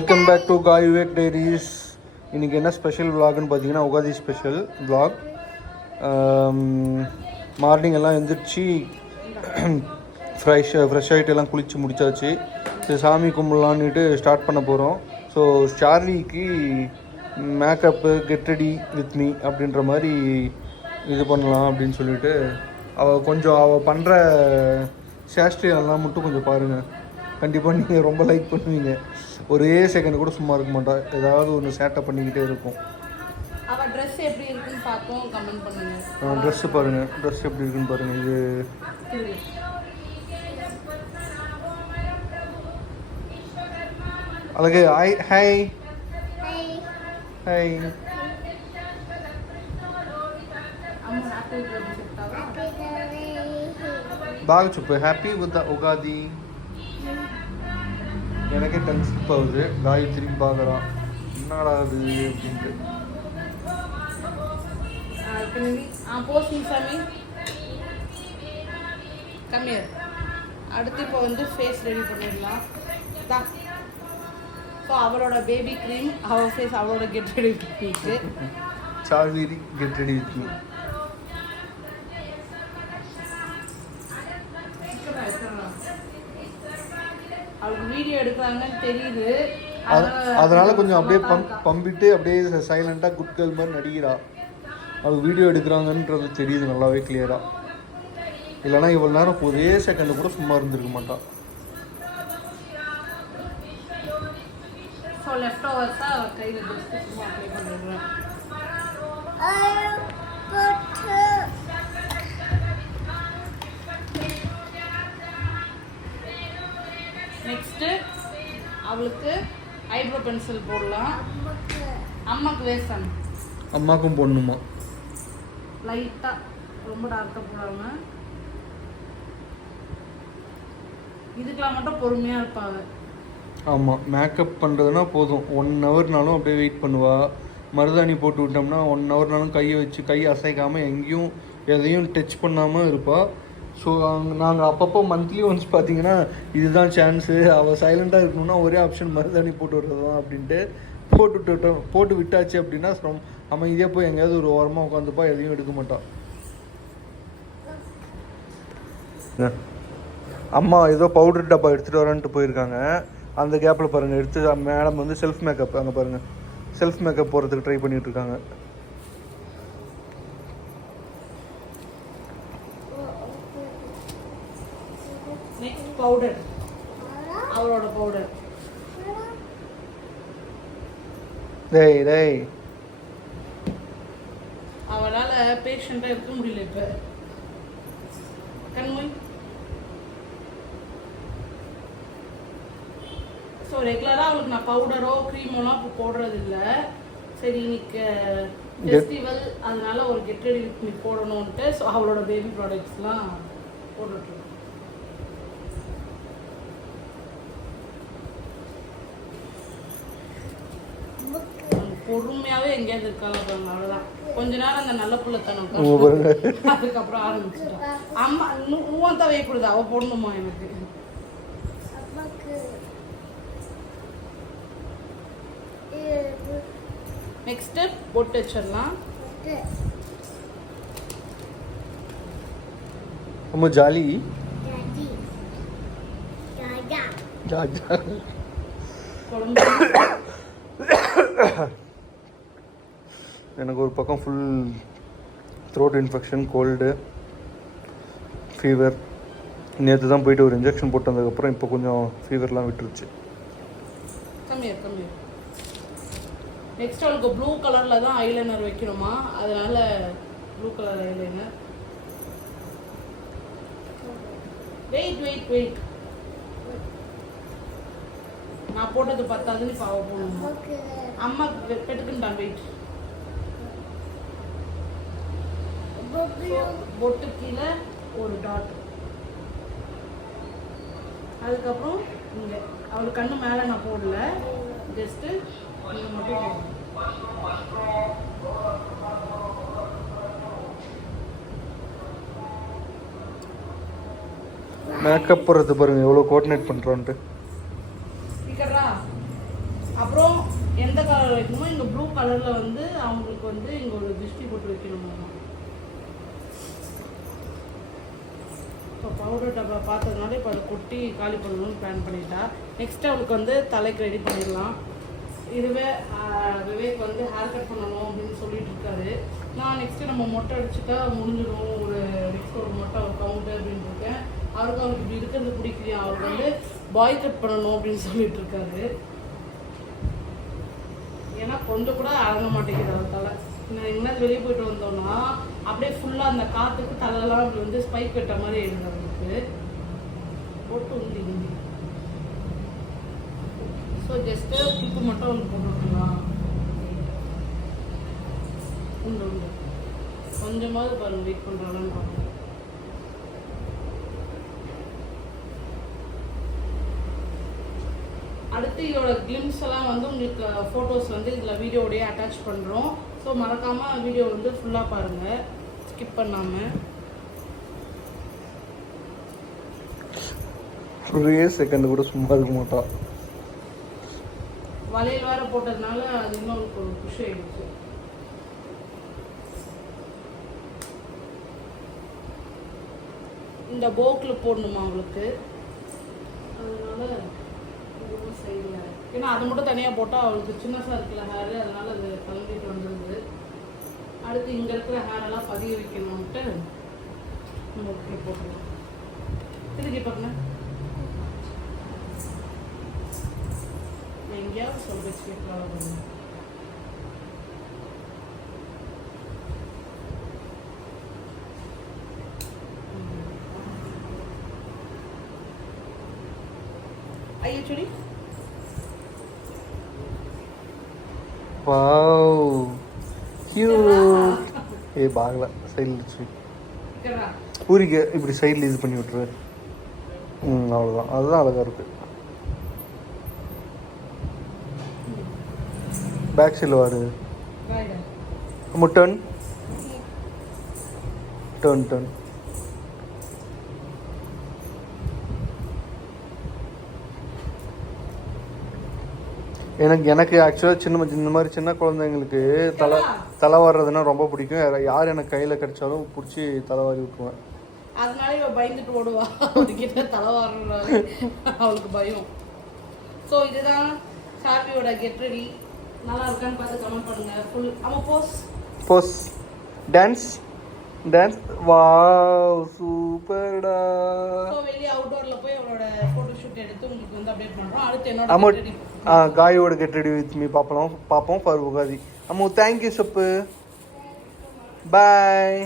Welcome back to காய் Vivek diaries. இன்றைக்கி என்ன ஸ்பெஷல் விலாக்னு பார்த்தீங்கன்னா உகாதி ஸ்பெஷல் விலாக். மார்னிங் எல்லாம் எழுந்திரிச்சு ஃப்ரெஷ் ஆகிட்டு எல்லாம் குளித்து முடிச்சாச்சு. சரி, சாமி கும்பிட்லான்னுட்டு ஸ்டார்ட் பண்ண போகிறோம். ஸோ சார்லிக்கு makeup get ready with me அப்படின்ற மாதிரி இது பண்ணலாம் அப்படின்னு சொல்லிட்டு அவள் பண்ணுற சேஷ்டியெல்லாம் மட்டும் கொஞ்சம் பாருங்கள். கண்டிப்பாக நீங்கள் ரொம்ப லைக் பண்ணுவீங்க. ஒரே செகண்ட் கூட சும்மா இருக்க மாட்டா, ஏதாவது ஒன்று சேட்டை பண்ணிக்கிட்டே இருக்கும். அவள் ட்ரெஸ் எப்படி இருக்குன்னு பார்ப்போம், கமெண்ட் பண்ணுங்கள். ட்ரெஸ்ஸு பாருங்கள், ட்ரெஸ் எப்படி இருக்குன்னு பாருங்கள். இது అలాగే హాయ్ హాయ్ హాయ్ బాగా చెప్పు. Happy with the Ugadi. எனக்கே டென்ஷன் ஆகுது. காய் திரும்பி பார்க்குறான், என்னடா அது அப்படின்ட்டு. அடுத்து இப்போ வந்து ஃபேஸ் ரெடி பண்ணிடலாம். ஸோ அவளோட பேபி க்ரீம், அவள் ஃபேஸ், அவளோட கெட் ரெடி பண்ணிட்டு Charlie get ready with me. அவளுக்கு வீடியோ எடுக்கிறாங்கன்னு தெரியுது, அதனால கொஞ்சம் அப்படியே பம்பிட்டு அப்படியே சைலண்டாக குட் கேர்ள் மாதிரி நடிக்கிறா. அவளுக்கு வீடியோ எடுக்கிறாங்கன்றது தெரியுது நல்லாவே கிளியராக. இல்லைனா இவ்வளோ நேரம் ஒரே செகண்ட் கூட சும்மா இருந்திருக்க மாட்டான். ஸோ லெஃப்ட் ஓவர்ஸாக அவள் கையில் ஜஸ்ட்டு சும்மா அப்ளை பண்ணிடுறேன். நெக்ஸ்ட்டு அவளுக்கு ஐப்ரோ பென்சில் போடலாம். அம்மாவுக்கு வேஸ்ட், அம்மாவுக்கும் போடணுமா? லைட்டாக, ரொம்ப டார்க்காக போடாமல். இதுக்கெலாம் மட்டும் பொறுமையாக இருப்பாங்க. ஆமாம், மேக்கப் பண்ணுறதுனா போதும் 1 ஹவர்னாலும் அப்படியே வெயிட் பண்ணுவாள். மருதாணி போட்டு விட்டோம்னா 1 ஹவர்னாலும் கையை வச்சு கை அசைக்காமல் எங்கேயும் எதையும் டச் பண்ணாமல் இருப்பாள். ஸோ நாங்கள் அப்பப்போ மந்த்லி ஒன்ஸ் பார்த்தீங்கன்னா இதுதான் சான்ஸு, அவள் சைலண்ட்டாக இருக்கணும்னா ஒரே ஆப்ஷன் மருதாணி போட்டு விடுறது தான் அப்படின்ட்டு போட்டு விட்டாச்சு அப்படின்னா அமைதியாக போய் எங்கேயாவது ஒரு ஓரமாக உட்காந்துப்பா, எதையும் எடுக்க மாட்டாள். அம்மா ஏதோ பவுடர் டப்பா எடுத்துகிட்டு வரேன்ட்டு போயிருக்காங்க. அந்த கேப்பில் பாருங்கள், எடுத்து மேடம் வந்து செல்ஃப் மேக்கப், அங்கே பாருங்கள் செல்ஃப் மேக்கப் போகிறதுக்கு ட்ரை பண்ணிகிட்ருக்காங்க. நெக்ஸ்ட் பவுடர், அவளோட பவுடர். டேய் அவளால் பேஷண்ட்டாக இருக்க முடியல. இப்போ கண்மொழி. ஸோ ரெகுலராக அவளுக்கு நான் பவுடரோ க்ரீமோலாம் இப்போ போடுறது இல்லை. சரி, இன்னைக்கு ஃபெஸ்டிவல், அதனால ஒரு கெட் ரெடி வித் மீ போடணுன்ட்டு ஸோ அவளோட பேபி ப்ராடக்ட்ஸ்லாம் போட்டுட்ருக்கோம். பொறுமையாகவே எங்கேயாவது இருக்காங்க பாருங்க, அவ்வளோதான். கொஞ்ச நேரம் அந்த நல்ல புள்ளத்தனம், அதுக்கப்புறம் ஆரம்பிச்சிட்டோம். அம்மா தான் வைக்கக்கூடாது, அவள் போடணுமா எனக்கு. நெக்ஸ்ட்டு பொட்டு வச்சிடலாம். ரொம்ப ஜாலி. எனக்கு ஒரு பக்கம் full throat infection, cold, fever. நேற்று தான் போயிட்டு ஒரு இன்ஜெக்ஷன் போட்டு வந்ததுக்கப்புறம் இப்போ கொஞ்சம் ஃபீவர்லாம் விட்டுருச்சு. நெக்ஸ்ட் அவளுக்கு ப்ளூ கலரில் தான் ஐலைனர் வைக்கணுமா, அதனால ப்ளூ கலர் ஐலைனர். வெயிட் நான் போட்டது பத்தாதுன்னு இப்போ அவள் போடணுமா? அம்மா பெட்டுக்குன்ட்டான். வெயிட், பொட்டு கீழே ஒரு டாட். அதுக்கப்புறம் இங்கே அவளுக்கு கண்ணு மேலே நான் போடல, ஜஸ்ட்டு இங்கே மட்டும் போடணும். மேக்கப் போடுறது பாருங்க எவ்வளோ கோஆர்டினேட் பண்ணுறோன்ட்டு. அப்புறம் எந்த கலர் வைக்கணுமோ இங்கே ப்ளூ கலரில் வந்து அவங்களுக்கு வந்து இங்கே ஒரு திருஷ்டி போட்டு வைக்கணுமா. இப்போ பவுடர் டப்பா பார்த்ததுனால இப்போ அதை கொட்டி காலி பண்ணணும்னு பிளான் பண்ணிட்டா. நெக்ஸ்ட் அவளுக்கு வந்து தலைக்கு ரெடி பண்ணிடலாம். இதுவே விவேக் வந்து ஹேர் கட் பண்ணணும் அப்படின்னு சொல்லிட்டு இருக்காரு. நான் நெக்ஸ்ட்டு நம்ம மொட்டை அடிச்சுட்டா முடிஞ்சிடும், ஒரு நெக்ஸ்ட் ஒரு மொட்டை ஒரு கவுண்ட் அப்படின்னு இருக்கேன். அவருக்கு இப்படி இருக்கிறது பிடிக்கலையா, அவருக்கு வந்து பாய் கட் பண்ணணும் அப்படின்னு சொல்லிட்டு இருக்காரு. ஏன்னா கொஞ்சம் கூட அடங்க மாட்டேங்குது அவர் தலை. நான் எங்கேயாவது வெளியே போயிட்டு வந்தோம்னா அப்படியே ஃபுல்லாக அந்த காற்றுக்கு தலைலாம் அப்படி வந்து ஸ்பைக் கட்ட மாதிரி எழுது அவங்களுக்கு போட்டு உண்டு இந்தி. ஸோ ஜஸ்ட்டு கிப்பு மட்டும் ஒன்று போட்டுருக்கலாம். உண்டு உண்டு கொஞ்சமாவது பாருங்கள் வெயிட் பண்ணுறாங்கன்னு பார்க்கணும். அடுத்து இதோட கிளிம்ஸ் எல்லாம் வந்து உங்களுக்கு ஃபோட்டோஸ் வந்து இதில் வீடியோடையே அட்டாச் பண்ணுறோம். ஸோ மறக்காமல் வீடியோ வந்து ஃபுல்லாக பாருங்கள், ஸ்கிப் பண்ணாமல். ஒரே செகண்ட் கூட சும்மா இருக்க மாட்டா. வளையல் வேறு போட்டதுனால அது இன்னும் ஒரு குஷி ஆயிடுச்சு. இந்த போக்கில் போடணுமா அவளுக்கு, அதனால சைடில், ஏன்னா அது மட்டும் தனியாக போட்டால் அவளுக்கு சின்னசாக இருக்குல்ல ஹேரு, அதனால அது கலந்துட்டு வந்துடுது. அடுத்து இங்கே இருக்கிற ஹேரெல்லாம் பதிய வைக்கணும்ட்டு நம்ம போட்டுருவோம். திருக்கி பார்க்கணும் எங்கேயாவது சொல்லிச்சு. ஐயோ சுடி, வாவ் கியூட். ஏ பாகல சைடில் வச்சு பூரிக்க இப்படி சைடில் இது பண்ணி விட்டுரு. அவ்வளோதான், அதுதான் அழகாக இருக்கு. பேக் சைடில் வாரு. Turn turn turn. எனக்கு ஆக்சுவலாக இந்த மாதிரி சின்ன குழந்தைங்களுக்கு தலை வாடுறதுன்னா ரொம்ப பிடிக்கும். யார் எனக்கு கையில் கிடைச்சாலும் பிடிச்சி தலைவாரி விட்டுருவேன். அதனால இவ பயந்துட்டு ஓடுவா, அவர்கிட்ட தலை வாடுறாரு, அவளுக்கு பயம். ஸோ இதுதான் சார்வியோட கெட் ரெடி. நல்லா இருக்கான்னு பார்த்து கமெண்ட் பண்ணுங்க. ஃபுல் ஆமாம் போஸ் டான்ஸ் வாவ் சூப்பர்டா. ஸோ வெளியே அவுட்டோர்ல போய் அவளோட ஃபோட்டோ ஷூட் எடுத்து உங்களுக்கு வந்து அப்டேட் பண்ணுறோம். அடுத்து என்னோட காயோட கெட் ரெடி வித் மீ பார்ப்போம் ஃபார் உகாதி. அம்மு தேங்க்யூ சப்பு, பாய்.